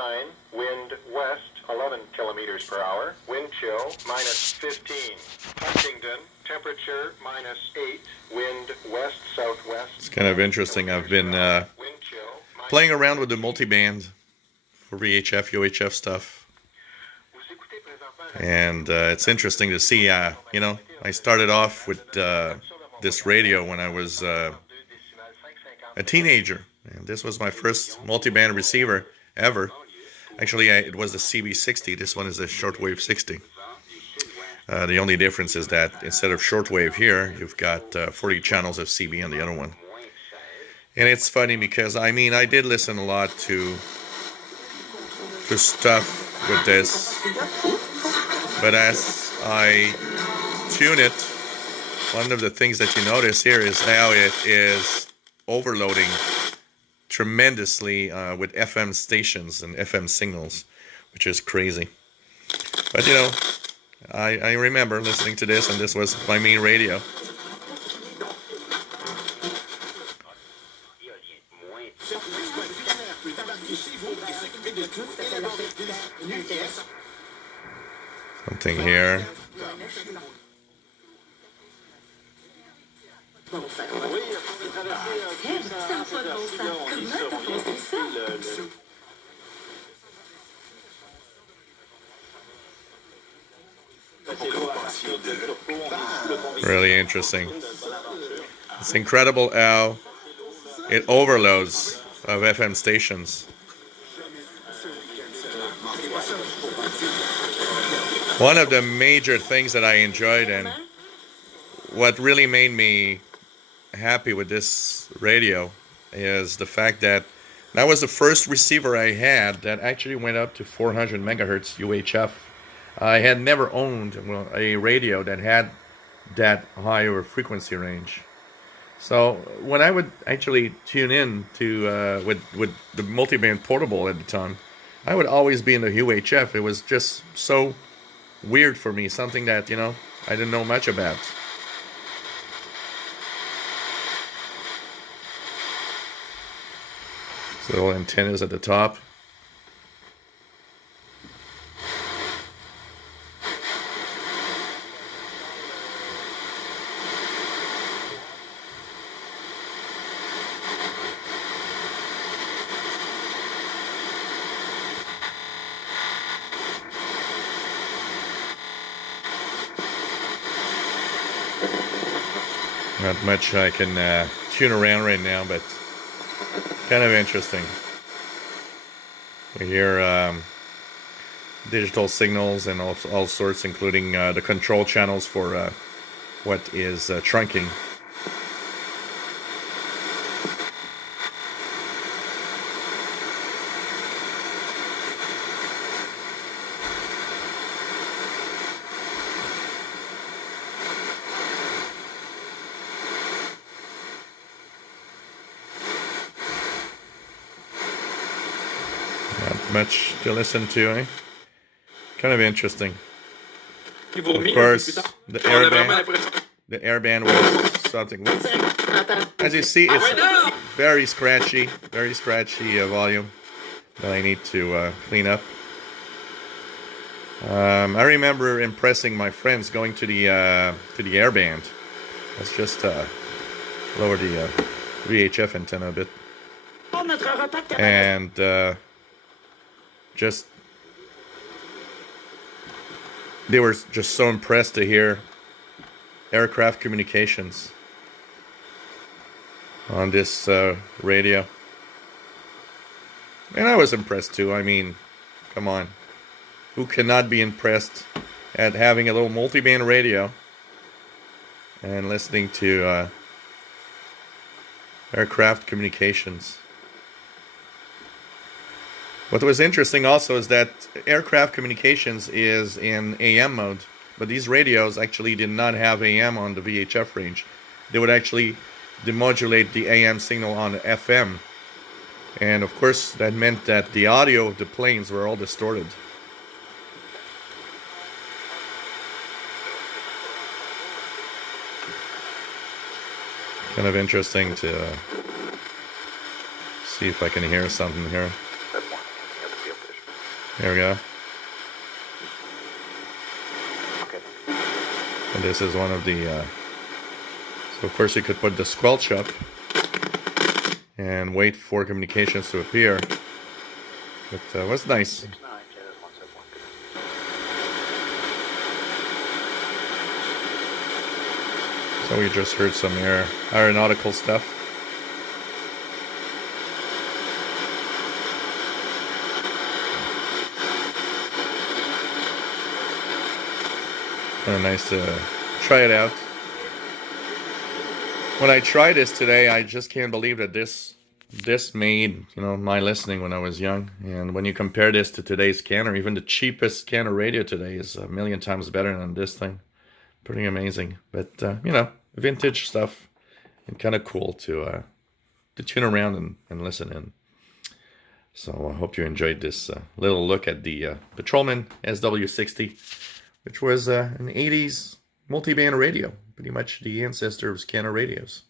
Wind west 11 kilometers per hour. Wind chill -15. Huntington, temperature -8. Wind west southwest. It's kind of interesting. I've been playing around with the multiband for VHF, UHF stuff. And it's interesting to see, you know, I started off with this radio when I was a teenager. And this was my first multiband receiver ever. Actually, it was the CB60. This one is a shortwave 60. The only difference is that instead of shortwave here, you've got 40 channels of CB on the other one. And it's funny because, I mean, I did listen a lot to stuff with this. But as I tune it, one of the things that you notice here is how it is overloading tremendously with FM stations and FM signals, which is crazy. But, you know, I remember listening to this, and this was my main radio. Something here. Really interesting. It's incredible how it overloads of FM stations. One of the major things that I enjoyed and what really made me happy with this radio is the fact that that was the first receiver I had that actually went up to 400 megahertz UHF. I had never owned a radio that had that higher frequency range. So when I would actually tune in to with the multiband portable at the time, I would always be in the UHF. It was just so weird for me, something that, you know, I didn't know much about. So little antennas at the top. Not much I can tune around right now, but kind of interesting. We hear digital signals and all sorts, including the control channels for what is trunking. Not much to listen to, eh? Kind of interesting. Of course, the airband was something. As you see, it's very scratchy volume that I need to clean up. I remember impressing my friends going to the airband. Let's just lower the VHF antenna a bit. And they were just so impressed to hear aircraft communications on this radio. And I was impressed too. I mean, come on. Who cannot be impressed at having a little multiband radio and listening to aircraft communications? What was interesting also is that aircraft communications is in AM mode, but these radios actually did not have AM on the VHF range. They would actually demodulate the AM signal on the FM. And of course, that meant that the audio of the planes were all distorted. Kind of interesting to see if I can hear something here. There we go. Okay. And this is one of the, so of course you could put the squelch up and wait for communications to appear. But was nice. 69, Jazz 171. So we just heard some aeronautical stuff. Kind of nice to try it out. When I tried this today, I just can't believe that this made, my listening when I was young. And when you compare this to today's scanner, even the cheapest scanner radio today is a million times better than this thing. Pretty amazing. But, vintage stuff and kind of cool to tune around and listen in. So I hope you enjoyed this little look at the Patrolman SW60, which was an 80s multiband radio, pretty much the ancestor of scanner radios.